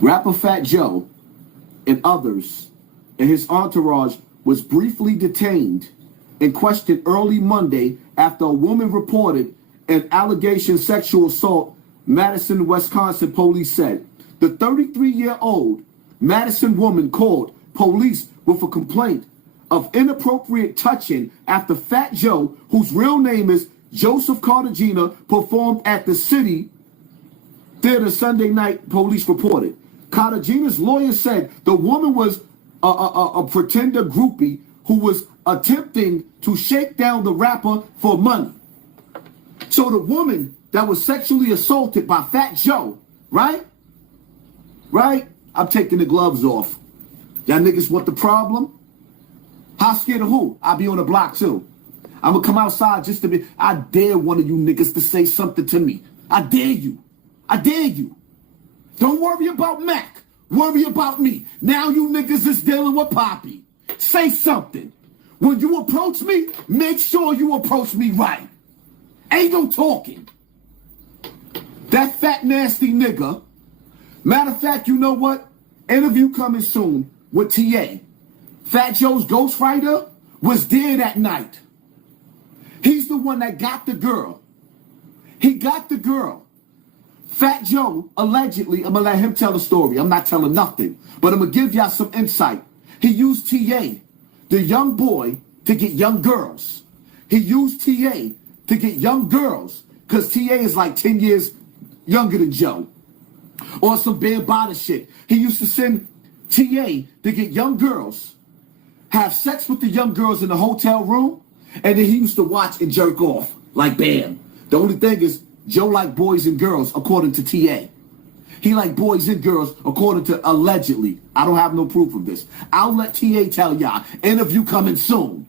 Rapper Fat Joe and others in his entourage was briefly detained and questioned early Monday after a woman reported an allegation sexual assault, Madison, Wisconsin police said. The 33-year-old Madison woman called police with a complaint of inappropriate touching after Fat Joe, whose real name is Joseph Cartagena, performed at the City Theater Sunday night, police reported. Cartagena's lawyer said the woman was a pretender groupie who was attempting to shake down the rapper for money. So the woman that was sexually assaulted by Fat Joe, right? I'm taking the gloves off. Y'all niggas want the problem? How scared of who? I'll be on the block too. I'm gonna come outside just to be. I dare one of you niggas to say something to me. I dare you. I dare you. Don't worry about Mac. Worry about me. Now you niggas is dealing with Poppy. Say something. When you approach me, make sure you approach me right. Ain't no talking. That fat nasty nigga. Matter of fact, you know what? Interview coming soon with TA. Fat Joe's ghostwriter was there that night. He's the one that got the girl. He got the girl. Fat Joe, allegedly, I'm going to let him tell the story. I'm not telling nothing. But I'm going to give y'all some insight. He used TA, the young boy, to get young girls. He used TA to get young girls because TA is like 10 years younger than Joe. Or some Bambaataa shit. He used to send TA to get young girls, have sex with the young girls in the hotel room, and then he used to watch and jerk off like Bam. The only thing is, Joe liked boys and girls according to TA. He liked boys and girls according to allegedly. I don't have no proof of this. I'll let TA tell y'all. Interview coming soon.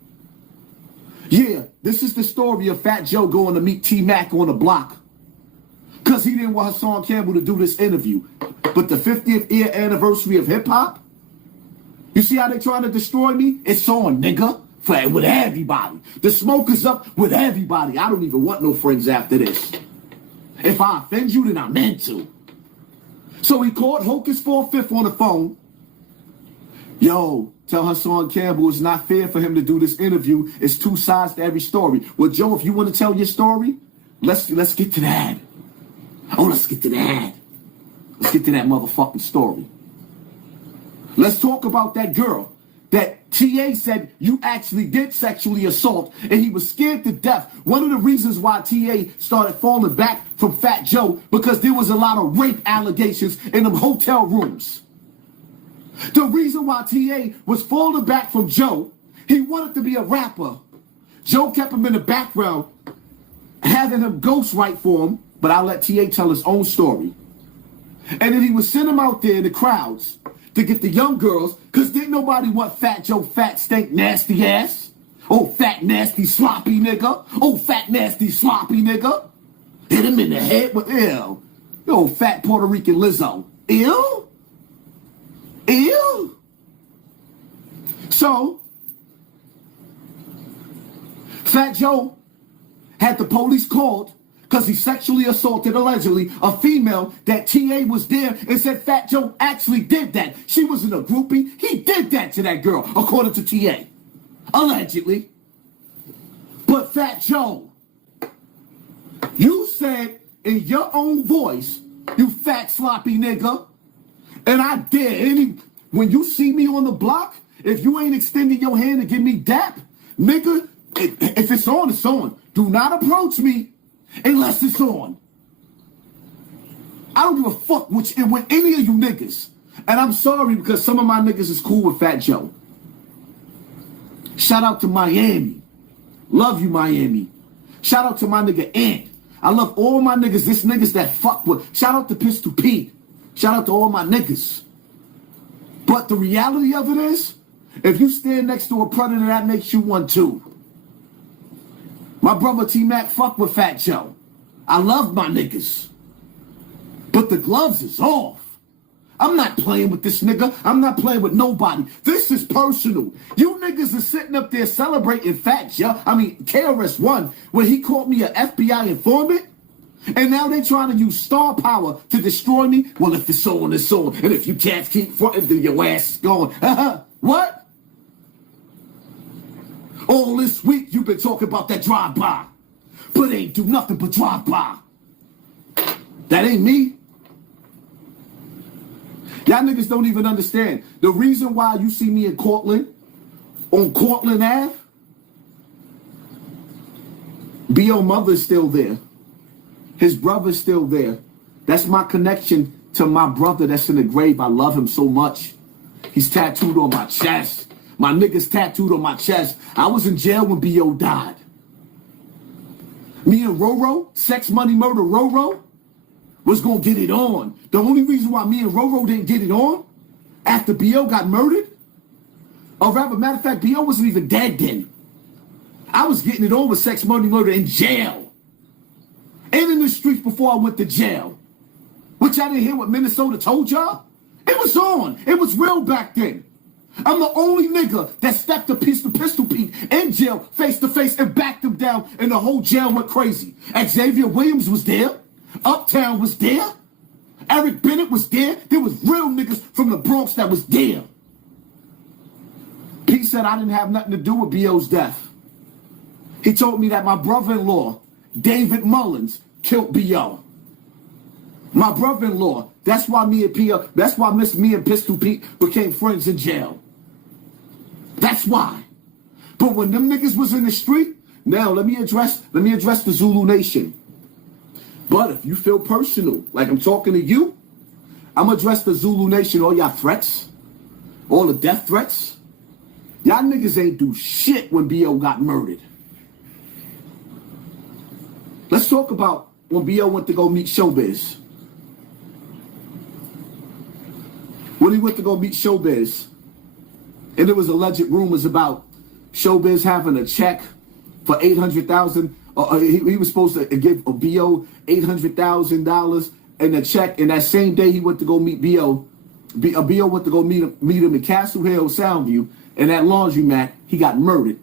Yeah, this is the story of Fat Joe going to meet T-Mac on the block. Because he didn't want Hassan Campbell to do this interview. But the 50th year anniversary of hip-hop, you see how they trying to destroy me? It's on, nigga. With everybody. The smoke is up with everybody. I don't even want no friends after this. If I offend you, then I meant to. So he called Hocus 4/5 on the phone. Yo, tell Hassan Campbell it's not fair for him to do this interview. It's two sides to every story. Well, Joe, if you want to tell your story, let's get to that. Oh, let's get to that. Let's get to that motherfucking story. Let's talk about that girl that TA said you actually did sexually assault, and he was scared to death. One of the reasons why TA started falling back from Fat Joe, because there was a lot of rape allegations in them hotel rooms. The reason why TA was falling back from Joe, he wanted to be a rapper. Joe kept him in the background, having him ghostwrite for him, but I'll let TA tell his own story. And then he would send him out there in the crowds to get the young girls, because didn't nobody want Fat Joe, fat, stink, nasty ass. Oh, fat, nasty, sloppy nigga. Oh, fat, nasty, sloppy nigga. Hit him in the head with ew. Yo, fat Puerto Rican Lizzo. Ew? Ew? So, Fat Joe had the police called because he sexually assaulted, allegedly, a female that TA was there and said Fat Joe actually did that. She wasn't a groupie. He did that to that girl, according to TA. Allegedly. But Fat Joe, you said in your own voice, you fat sloppy nigga, and I dare when you see me on the block, if you ain't extending your hand to give me dap, nigga, if it's on, it's on. Do not approach me unless it's on. I don't give a fuck with any of you niggas. And I'm sorry because some of my niggas is cool with Fat Joe. Shout out to Miami. Love you, Miami. Shout out to my nigga Ant. I love all my niggas. This niggas that fuck with. Shout out to Pistol Pete. Shout out to all my niggas. But the reality of it is, if you stand next to a predator, that makes you one too. My brother T-Mac fuck with Fat Joe. I love my niggas. But the gloves is off. I'm not playing with this nigga. I'm not playing with nobody. This is personal. You niggas are sitting up there celebrating Fat Joe. I mean, KRS-One, when he called me an FBI informant. And now they trying to use star power to destroy me. Well, if it's on, it's on. And if you can't keep fronting, then your ass is gone. What? All this week you've been talking about that drive-by. But ain't do nothing but drive-by. That ain't me. Y'all niggas don't even understand. The reason why you see me in Cortland, on Cortland Ave, B.O. mother is still there. His brother's still there. That's my connection to my brother that's in the grave. I love him so much. He's tattooed on my chest. My nigga's tattooed on my chest. I was in jail when B.O. died. Me and Roro, Sex Money Murder Roro, was gonna get it on. The only reason why me and Roro didn't get it on after B.O. got murdered, or rather, matter of fact, B.O. wasn't even dead then. I was getting it on with Sex Money Murder in jail. And in the streets before I went to jail. Which I didn't hear what Minnesota told y'all. It was on. It was real back then. I'm the only nigga that stepped a Pistol Pete in jail face to face and backed him down, and the whole jail went crazy. Xavier Williams was there. Uptown was there. Eric Bennett was there. There was real niggas from the Bronx that was there. Pete said I didn't have nothing to do with B.O.'s death. He told me that my brother-in-law, David Mullins, killed B.O. My brother-in-law. That's why me and Pistol Pete became friends in jail. That's why. But when them niggas was in the street, now let me address the Zulu Nation. But if you feel personal, like I'm talking to you, I'm gonna address the Zulu Nation, all y'all threats, all the death threats. Y'all niggas ain't do shit when B.O. got murdered. Let's talk about when B.O. went to go meet Showbiz. When he went to go meet Showbiz, and there was alleged rumors about Showbiz having a check for $800,000. He was supposed to give a B.O. $800,000 in a check. And that same day he went to go meet B.O. B.O. went to go meet him in Castle Hill, Soundview, and at laundromat, he got murdered.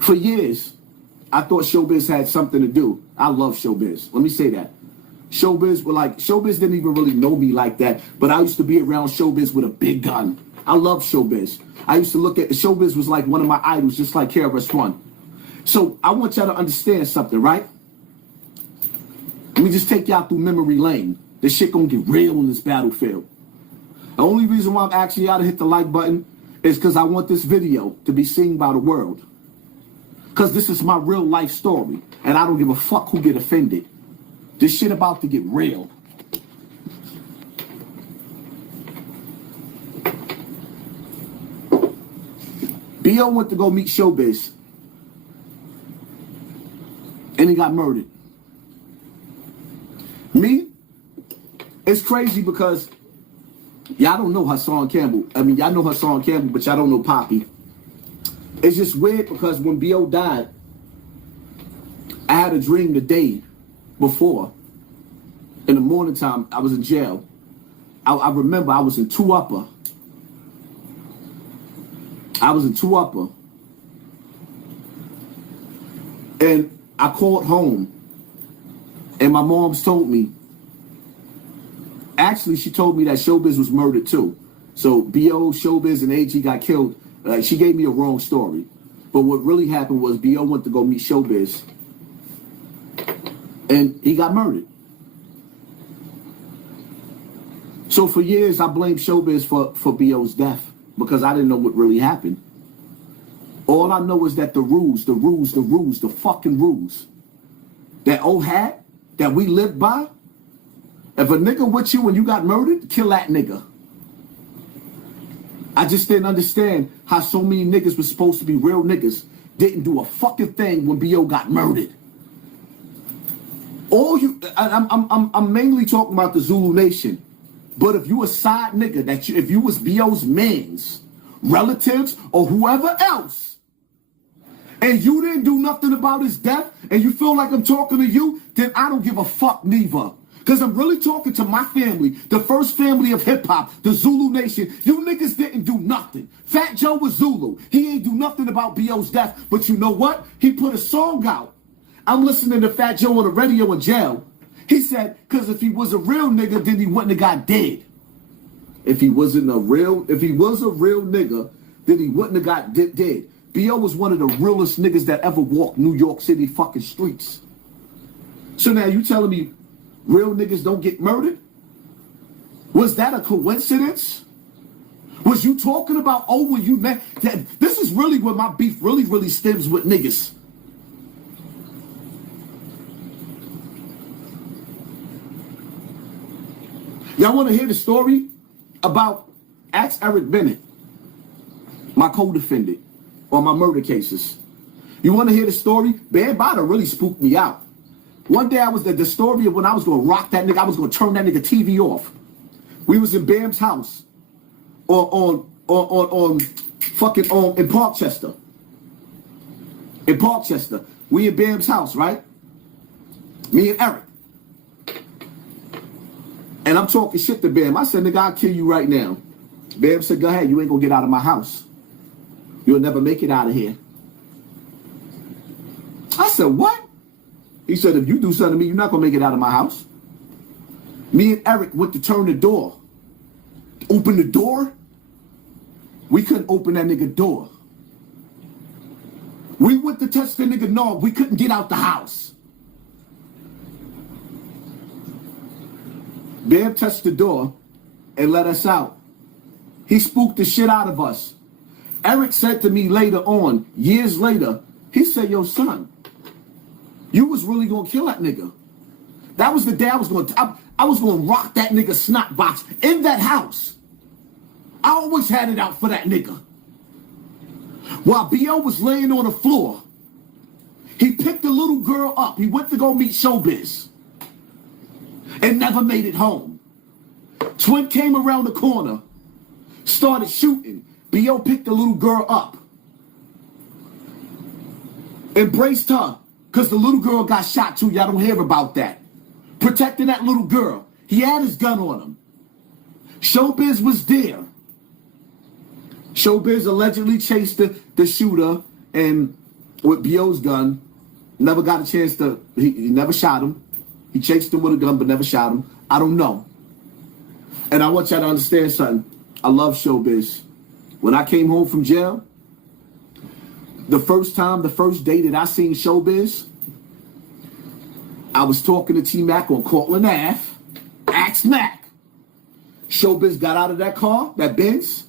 For years, I thought Showbiz had something to do. I love Showbiz. Let me say that. Showbiz didn't even really know me like that, but I used to be around Showbiz with a big gun. I love Showbiz. I used to look at Showbiz was like one of my idols, just like KRS-One. So I want y'all to understand something, right? Let me just take y'all through memory lane. This shit gonna get real in this battlefield. The only reason why I'm asking y'all to hit the like button is because I want this video to be seen by the world. Because this is my real life story, and I don't give a fuck who get offended. This shit about to get real. B.O. went to go meet Showbiz, and he got murdered. Me, it's crazy because y'all don't know Hassan Campbell. I mean, y'all know Hassan Campbell, but y'all don't know Poppy. It's just weird because when B.O. died, I had a dream the day before. In the morning time, I was in jail. I remember I was in 2 Upper. And I called home. And my mom's told me. Actually, she told me that Showbiz was murdered too. So B.O., Showbiz, and AG got killed. She gave me a wrong story. But what really happened was B.O. went to go meet Showbiz. And he got murdered. So for years, I blamed Showbiz for B.O.'s death because I didn't know what really happened. All I know is that the fucking rules that old hat that we lived by, if a nigga with you when you got murdered, kill that nigga. I just didn't understand how so many niggas were supposed to be real niggas didn't do a fucking thing when B.O. got murdered. I'm mainly talking about the Zulu Nation. But if you a side nigga, if you was B.O.'s mans, relatives, or whoever else, and you didn't do nothing about his death, and you feel like I'm talking to you, then I don't give a fuck neither. Because I'm really talking to my family, the first family of hip-hop, the Zulu Nation. You niggas didn't do nothing. Fat Joe was Zulu. He ain't do nothing about B.O.'s death. But you know what? He put a song out. I'm listening to Fat Joe on the radio in jail. He said, because if he was a real nigga, then he wouldn't have got dead. If he was a real nigga, then he wouldn't have got dead. B.O. was one of the realest niggas that ever walked New York City fucking streets. So now you telling me real niggas don't get murdered? Was that a coincidence? Was you talking about, oh, when you met? This is really where my beef really stems with niggas. Y'all want to hear the story about, ask Eric Bennett, my co-defendant on my murder cases. You want to hear the story? Bambaataa really spooked me out. One day I was the story of when I was going to rock that nigga. I was going to turn that nigga TV off. We was in Bam's house in Parkchester. In Parkchester. We in Bam's house, right? Me and Eric. And I'm talking shit to Bam. I said, nigga, I'll kill you right now. Bam said, go ahead. You ain't going to get out of my house. You'll never make it out of here. I said, what? He said, if you do something to me, you're not going to make it out of my house. Me and Eric went to turn the door. Open the door. We couldn't open that nigga door. We went to touch the nigga knob. We couldn't get out the house. Bam touched the door and let us out. He spooked the shit out of us. Eric said to me later on, years later, he said, yo, son, you was really going to kill that nigga. That was the day I was going to rock that nigga snot box in that house. I always had it out for that nigga. While B.O. was laying on the floor, he picked a little girl up. He went to go meet Showbiz and never made it home. Twin came around the corner, started shooting. B.O. picked the little girl up, embraced her, because the little girl got shot too. Y'all don't hear about that. Protecting that little girl. He had his gun on him. Showbiz was there. Showbiz allegedly chased the shooter and with B.O.'s gun. Never got a chance to, he never shot him. He chased him with a gun but never shot him. I don't know. And I want y'all to understand something. I love Showbiz. When I came home from jail, the first day that I seen Showbiz, I was talking to T-Mac on Cortland Ave. Ask Mac. Showbiz got out of that car, that Benz.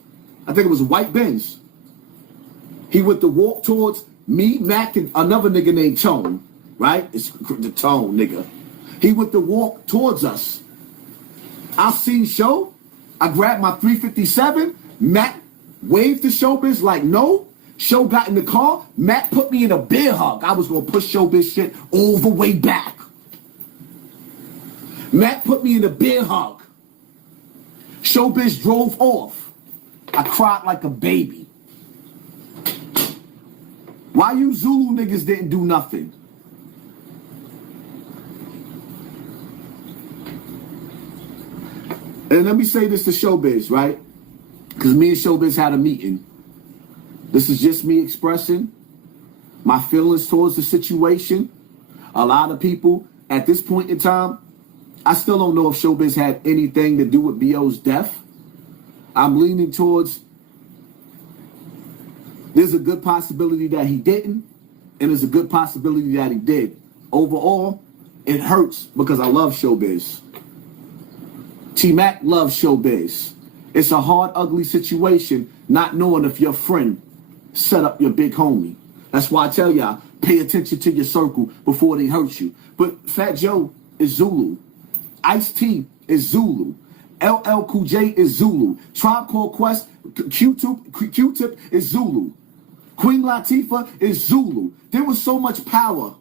I think it was a white Benz. He went to walk towards me, Mac, and another nigga named Tone. Right? It's the Tone, nigga. He went to walk towards us. I seen Show. I grabbed my 357. Mac waved to Showbiz like no. Show got in the car. Mac put me in a bear hug. I was going to push Showbiz shit all the way back. Mac put me in a bear hug. Showbiz drove off. I cried like a baby. Why you Zulu niggas didn't do nothing? And let me say this to Showbiz, right? Because me and Showbiz had a meeting. This is just me expressing my feelings towards the situation. A lot of people at this point in time, I still don't know if Showbiz had anything to do with B.O.'s death. I'm leaning towards there's a good possibility that he didn't, and there's a good possibility that he did. Overall, it hurts because I love Showbiz. T-Mac loves Showbiz. It's a hard, ugly situation not knowing if your friend set up your big homie. That's why I tell y'all, pay attention to your circle before they hurt you. But Fat Joe is Zulu. Ice-T is Zulu. LL Cool J is Zulu. Tribe Called Quest, Q-Tip is Zulu. Queen Latifah is Zulu. There was so much power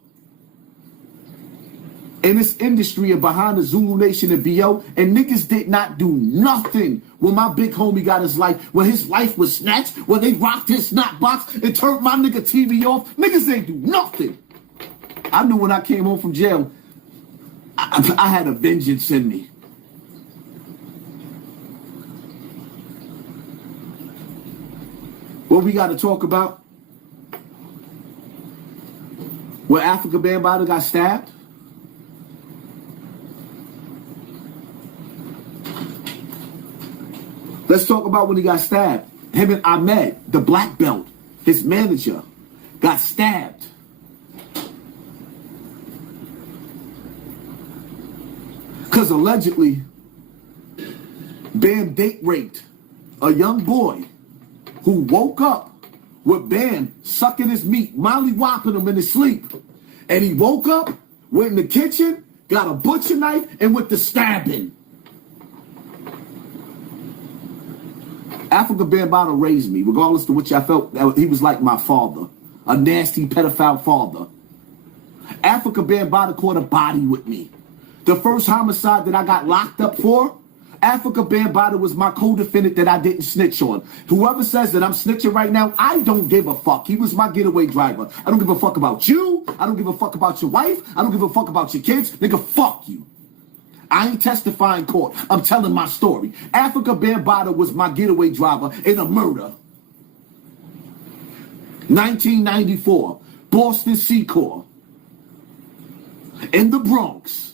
in this industry and behind the Zulu Nation and B.O. and niggas did not do nothing when my big homie got his life, when his life was snatched, when they rocked his snot box and turned my nigga TV off. Niggas ain't do nothing. I knew when I came home from jail, I had a vengeance in me. What we got to talk about? where Africa Bambaataa got stabbed? Let's talk about when he got stabbed. Him and Ahmed, the black belt, his manager, got stabbed. Because allegedly, Bam date raped a young boy who woke up with Bam sucking his meat, molly-whopping him in his sleep. And he woke up, went in the kitchen, got a butcher knife, and went to stabbing. Africa Bambaataa raised me, regardless to which I felt that he was like my father, a nasty pedophile father. Africa Bambaataa caught a body with me. The first homicide that I got locked up for, Africa Bambaataa was my co-defendant that I didn't snitch on. Whoever says that I'm snitching right now, I don't give a fuck. He was my getaway driver. I don't give a fuck about you. I don't give a fuck about your wife. I don't give a fuck about your kids. Nigga, fuck you. I ain't testifying in court. I'm telling my story. Africa Bambaataa was my getaway driver in a murder. 1994, Boston Secor. In the Bronx.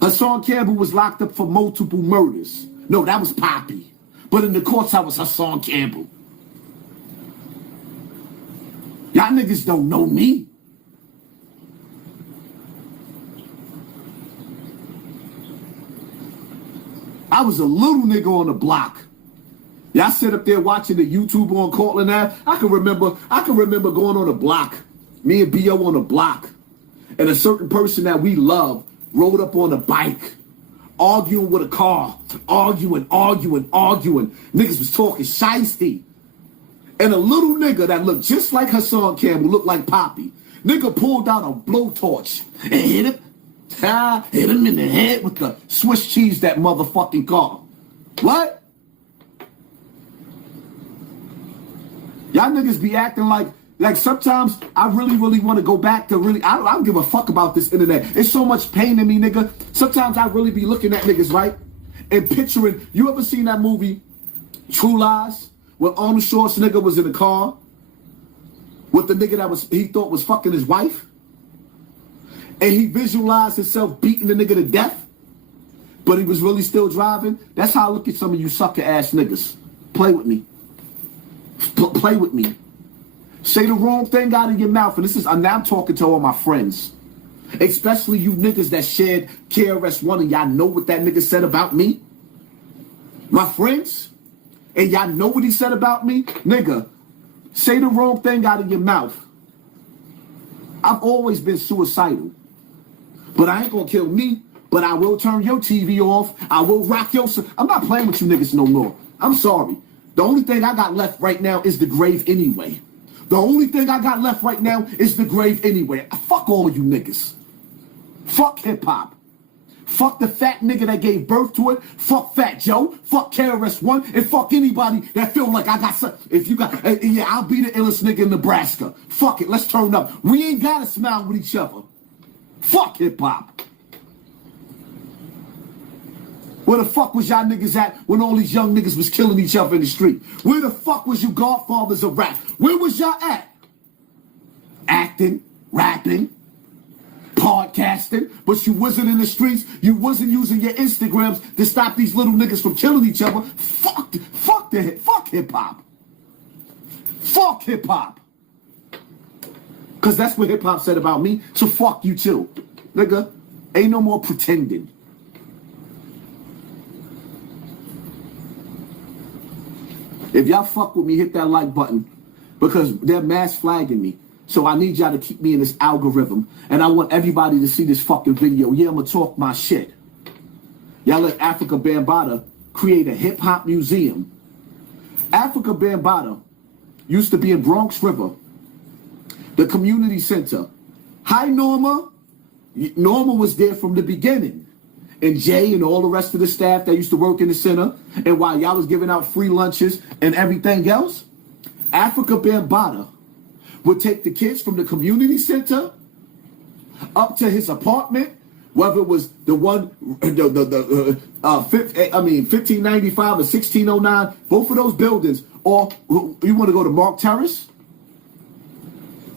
Hassan Campbell was locked up for multiple murders. No, that was Poppy. But in the courts, I was Hassan Campbell. Y'all niggas don't know me. I was a little nigga on the block. Y'all sit up there watching the YouTube on Cortland Ave. I can remember going on the block. Me and B.O. on the block. And a certain person that we love rode up on a bike, arguing with a car, arguing. Niggas was talking shiesty. And a little nigga that looked just like Hassan Campbell, looked like Poppy. Nigga pulled out a blowtorch and hit him. Hit him in the head with the Swiss cheese, that motherfucking car. What? Y'all niggas be acting like sometimes I really want to go back to I don't give a fuck about this internet. It's so much pain in me, nigga. Sometimes I really be looking at niggas, right? And picturing, you ever seen that movie, True Lies? When Arnold Schwarzenegger was in the car with the nigga that he thought was fucking his wife? And he visualized himself beating the nigga to death, but he was really still driving. That's how I look at some of you sucker ass niggas. Play with me. Play with me. Say the wrong thing out of your mouth. And now I'm talking to all my friends. Especially you niggas that shared KRS-One and y'all know what that nigga said about me. My friends. And y'all know what he said about me. Nigga, say the wrong thing out of your mouth. I've always been suicidal. But I ain't gonna kill me. But I will turn your TV off. I will rock your... I'm not playing with you niggas no more. I'm sorry. The only thing I got left right now is the grave anyway. The only thing I got left right now is the grave anyway. Fuck all you niggas. Fuck hip-hop. Fuck the fat nigga that gave birth to it. Fuck Fat Joe. Fuck KRS-One. And fuck anybody that feel like I got some... If you got... yeah, I'll be the illest nigga in Nebraska. Fuck it. Let's turn up. We ain't gotta smile with each other. Fuck hip-hop. Where the fuck was y'all niggas at when all these young niggas was killing each other in the street? Where the fuck was you godfathers of rap? Where was y'all at? Acting, rapping, podcasting, but you wasn't in the streets. You wasn't using your Instagrams to stop these little niggas from killing each other. Fuck hip-hop. Fuck hip-hop. Because that's what hip-hop said about me, so fuck you too. Nigga, ain't no more pretending. If y'all fuck with me, hit that like button because they're mass flagging me. So I need y'all to keep me in this algorithm. And I want everybody to see this fucking video. Yeah, I'm going to talk my shit. Y'all let Africa Bambaataa create a hip-hop museum. Africa Bambaataa used to be in Bronx River, the community center. Hi, Norma. Norma was there from the beginning. And Jay and all the rest of the staff that used to work in the center, and while y'all was giving out free lunches and everything else, Africa Bambaataa would take the kids from the community center up to his apartment, whether it was the one, 1595 or 1609, both of those buildings, or you want to go to Mark Terrace?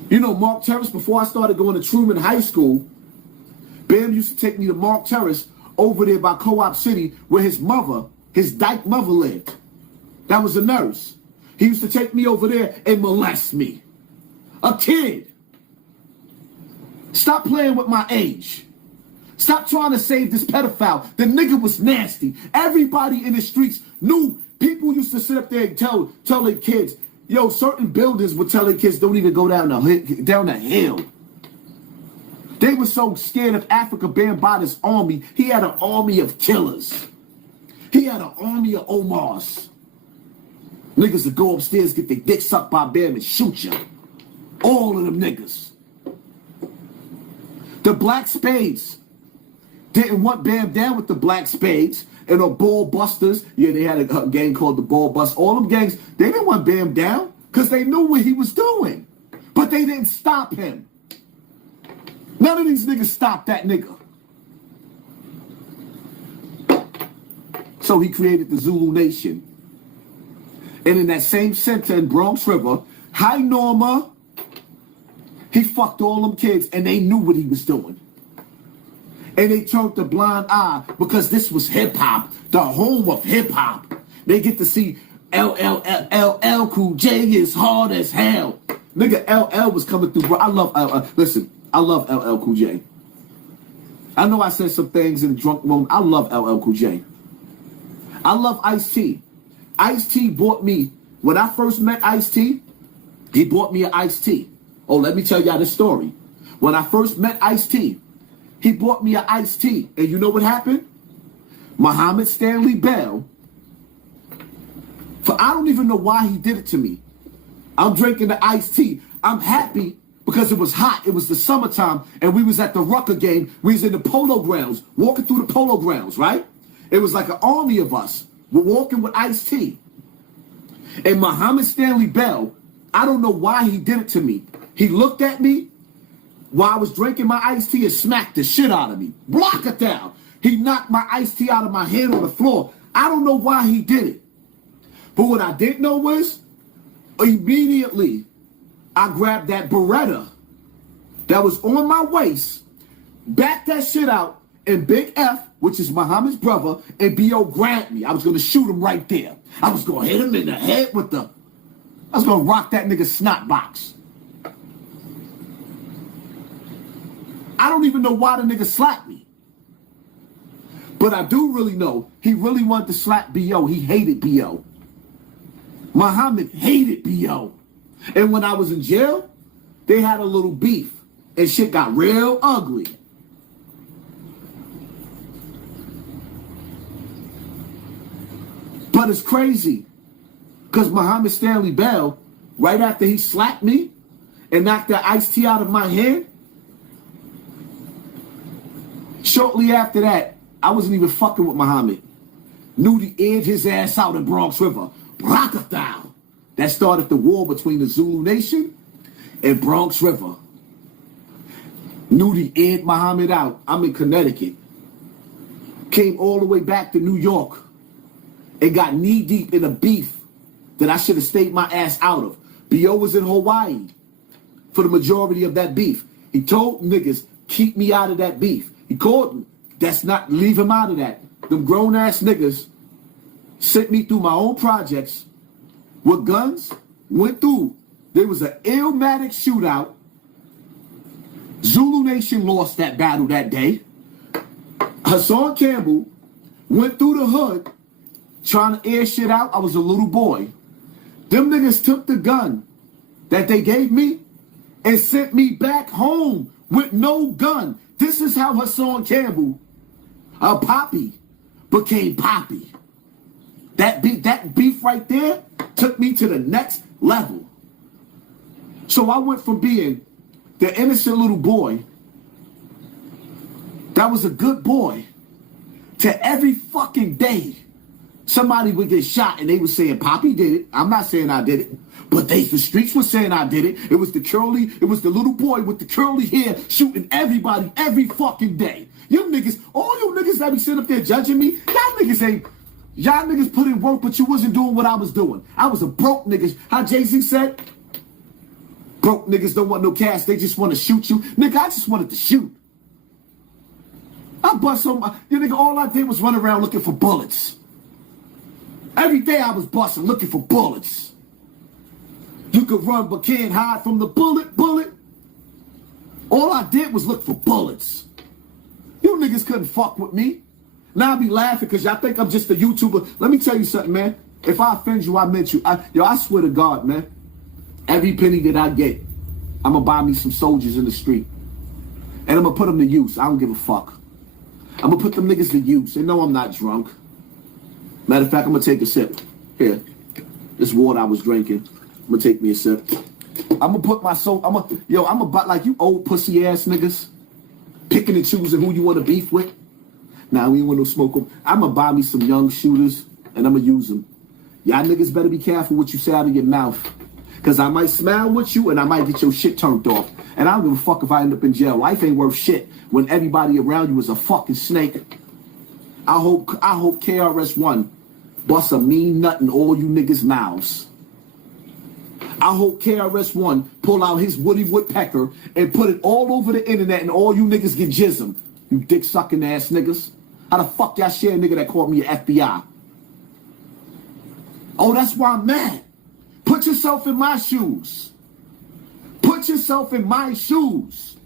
You know, Mark Terrace, before I started going to Truman High School, Bam used to take me to Mark Terrace over there by Co-op City where his mother, his dyke mother lived. That was a nurse. He used to take me over there and molest me. A kid. Stop playing with my age. Stop trying to save this pedophile. The nigga was nasty. Everybody in the streets knew. People used to sit up there and tell their kids, yo, certain buildings would tell their kids don't even go down the hill. They were so scared of Africa Bambaataa's army. He had an army of killers. He had an army of Omars. Niggas would go upstairs, get their dick sucked by Bam and shoot you. All of them niggas. The Black Spades didn't want Bam down with the Black Spades and the Ball Busters. Yeah, they had a gang called the Ball Busters. All them gangs, they didn't want Bam down because they knew what he was doing. But they didn't stop him. None of these niggas stopped that nigga. So he created the Zulu Nation. And in that same center in Bronx River, hi Norma, he fucked all them kids and they knew what he was doing. And they turned a blind eye because this was hip-hop, the home of hip-hop. They get to see LL Cool J is hard as hell. Nigga, LL was coming through, bro. I love LL. Listen, I love LL Cool J. I know I said some things in the drunk moment. I love LL Cool J. I love Ice-T. Ice-T bought me, when I first met Ice-T, he bought me an Ice-T. Oh, let me tell y'all this story. When I first met Ice-T, he bought me an Ice-T. And you know what happened? Muhammad Stanley Bell, I don't even know why he did it to me. I'm drinking the iced tea. I'm happy because it was hot. It was the summertime, and we was at the Rucker game. We was in the polo grounds, walking through the polo grounds, right? It was like an army of us. We're walking with iced tea. And Muhammad Stanley Bell, I don't know why he did it to me. He looked at me while I was drinking my iced tea and smacked the shit out of me. Block it down. He knocked my iced tea out of my hand on the floor. I don't know why he did it. But what I did know was, immediately, I grabbed that Beretta that was on my waist, backed that shit out, and Big F, which is Muhammad's brother, and B.O. grabbed me. I was going to shoot him right there. I was going to hit him in the head with the... I was going to rock that nigga's snot box. I don't even know why the nigga slapped me. But I do really know he really wanted to slap B.O. He hated B.O. Muhammad hated B.O. And when I was in jail, they had a little beef. And shit got real ugly. But it's crazy. Because Muhammad Stanley Bell, right after he slapped me and knocked that iced tea out of my hand, shortly after that, I wasn't even fucking with Muhammad. Knew to edge his ass out in Bronx River. Bambaataa. That started the war between the Zulu Nation and Bronx River. Knew to edge Muhammad out. I'm in Connecticut. Came all the way back to New York and got knee deep in a beef that I should have stayed my ass out of. B.O. was in Hawaii for the majority of that beef. He told niggas, keep me out of that beef. He called me. That's not, leave him out of that. Them grown ass niggas sent me through my own projects with guns, went through. There was an Illmatic shootout. Zulu Nation lost that battle that day. Hassan Campbell went through the hood trying to air shit out. I was a little boy. Them niggas took the gun that they gave me and sent me back home with no gun. This is how Hassan Campbell, a Poppy, became Poppy. That beef right there took me to the next level. So I went from being the innocent little boy that was a good boy to every fucking day somebody would get shot and they were saying, Poppy did it. I'm not saying I did it. But the streets were saying I did it. It was the little boy with the curly hair shooting everybody every fucking day. You niggas, all you niggas that be sitting up there judging me, y'all niggas put in work, but you wasn't doing what I was doing. I was a broke nigga. How Jay-Z said, Broke niggas don't want no cash, they just want to shoot you. Nigga, I just wanted to shoot. I bust on my, you nigga, all I did was run around looking for bullets. Every day I was busting, looking for bullets. You could run but can't hide from the bullet. All I did was look for bullets. You niggas couldn't fuck with me. Now I be laughing because y'all think I'm just a YouTuber. Let me tell you something, man. If I offend you, I meant you. I swear to God, man. Every penny that I get, I'm going to buy me some soldiers in the street. And I'm going to put them to use. I don't give a fuck. I'm going to put them niggas to use. They know I'm not drunk. Matter of fact, I'm going to take a sip. Here. This water I was drinking. I'm going to take me a sip. I'm going to put my soul. I'm going to like you old pussy ass niggas. Picking and choosing who you want to beef with. Nah, we ain't want no smoke. I'm going to buy me some young shooters and I'm going to use them. Y'all niggas better be careful what you say out of your mouth. Because I might smile with you and I might get your shit turned off. And I don't give a fuck if I end up in jail. Life ain't worth shit when everybody around you is a fucking snake. I hope KRS-One busts a mean nut in all you niggas' mouths. I hope KRS-One pull out his Woody Woodpecker and put it all over the internet and all you niggas get jism. You dick-sucking ass niggas. How the fuck y'all share a nigga that called me an FBI? Oh, that's why I'm mad. Put yourself in my shoes. Put yourself in my shoes.